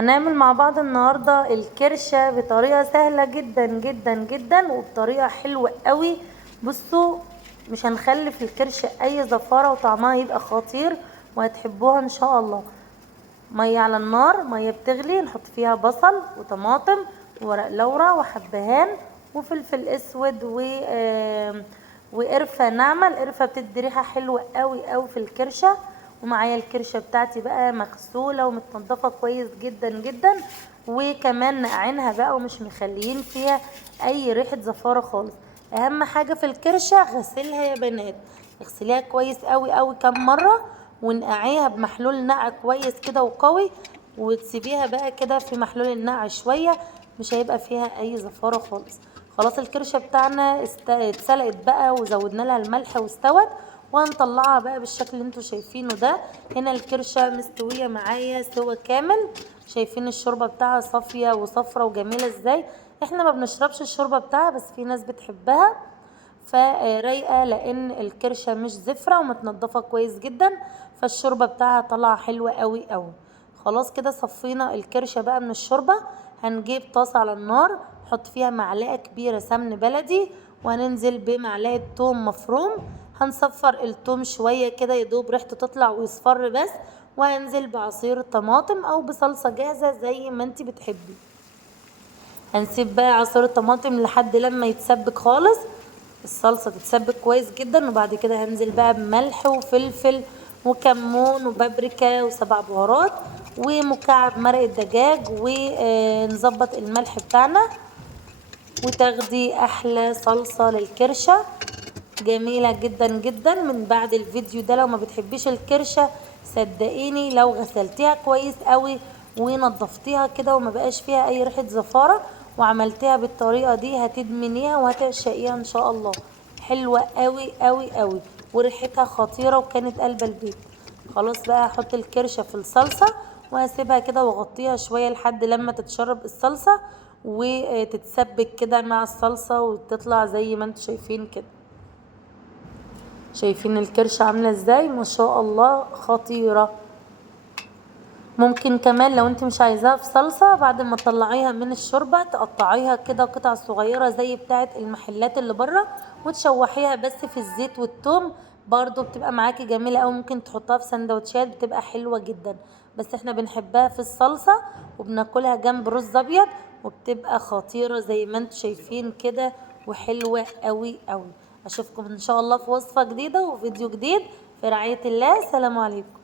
هنعمل مع بعض النهاردة الكرشة بطريقة سهلة جدا جدا جدا وبطريقة حلوة قوي. بصوا، مش هنخلي في الكرشة اي زفارة وطعمها يبقى خطير وهتحبوها ان شاء الله. مية على النار، مية بتغلي، نحط فيها بصل وطماطم وورق لورا وحبهان وفلفل اسود وقرفة ناعمة. القرفة بتدي ريحة حلوة قوي قوي في الكرشة. ومعايا الكرشة بتاعتي بقى مغسولة ومتنضفة كويس جدا جدا، وكمان نقعينها بقى ومش مخليين فيها اي ريحة زفارة خالص. اهم حاجة في الكرشة غسلها يا بنات، اغسليها كويس قوي قوي كام مرة، ونقعيها بمحلول نقع كويس كده وقوي، وتسيبيها بقى كده في محلول النقع شوية، مش هيبقى فيها اي زفارة خالص. خلاص الكرشة بتاعنا اتسلقت بقى وزودنا لها الملح واستوت، وهنطلعها بقى بالشكل اللي انتوا شايفينه ده. هنا الكرشة مستوية معايا سوا كامل، شايفين الشوربة بتاعها صافية وصفرة وجميلة ازاي. احنا ما بنشربش الشوربة بتاعها، بس في ناس بتحبها فرايقه، لان الكرشه مش زفره ومتنضفه كويس جدا، فالشوربه بتاعها طالعه حلوه قوي قوي. خلاص كده صفينا الكرشه بقى من الشوربه. هنجيب طاسه على النار، نحط فيها معلقه كبيره سمن بلدي، وهننزل بمعلقه توم مفروم. هنصفر التوم شويه كده يدوب ريحته تطلع ويصفر بس، وهننزل بعصير طماطم او بصلصه جاهزه زي ما انت بتحبي. هنسيب بقى عصير الطماطم لحد لما يتسبك خالص، الصلصة تتسبك كويس جدا، وبعد كده هنزل بقى بملح وفلفل وكمون وبابريكا وسبع بهارات ومكعب مرق الدجاج، ونظبط الملح بتاعنا، وتاخدي احلى صلصة للكرشة جميلة جدا جدا. من بعد الفيديو ده لو ما بتحبيش الكرشة، صدقيني لو غسلتيها كويس قوي ونضفتيها كده وما بقاش فيها اي ريحة زفارة وعملتيها بالطريقة دي، هتدمنيها وهتعشقيها ان شاء الله. حلوة قوي قوي قوي وريحتها خطيرة وكانت قلب البيت. خلاص بقى هحط الكرشة في الصلصة وهسيبها كده واغطيها شوية لحد لما تتشرب الصلصة وتتسبك كده مع الصلصة وتطلع زي ما انتوا شايفين كده. شايفين الكرشة عاملة ازاي؟ ما شاء الله خطيرة. ممكن كمان لو انت مش عايزاها في صلصة، بعد ما تطلعيها من الشوربة تقطعيها كده قطع صغيرة زي بتاعة المحلات اللي بره، وتشوحيها بس في الزيت والثوم، برضو بتبقى معاكي جميلة اوي. ممكن تحطها في سندوتشات بتبقى حلوة جدا، بس احنا بنحبها في الصلصة وبناكلها جنب رز ابيض، وبتبقى خطيرة زي ما انتوا شايفين كده وحلوة قوي قوي. اشوفكم ان شاء الله في وصفة جديدة وفيديو جديد، في رعاية الله. سلام عليكم.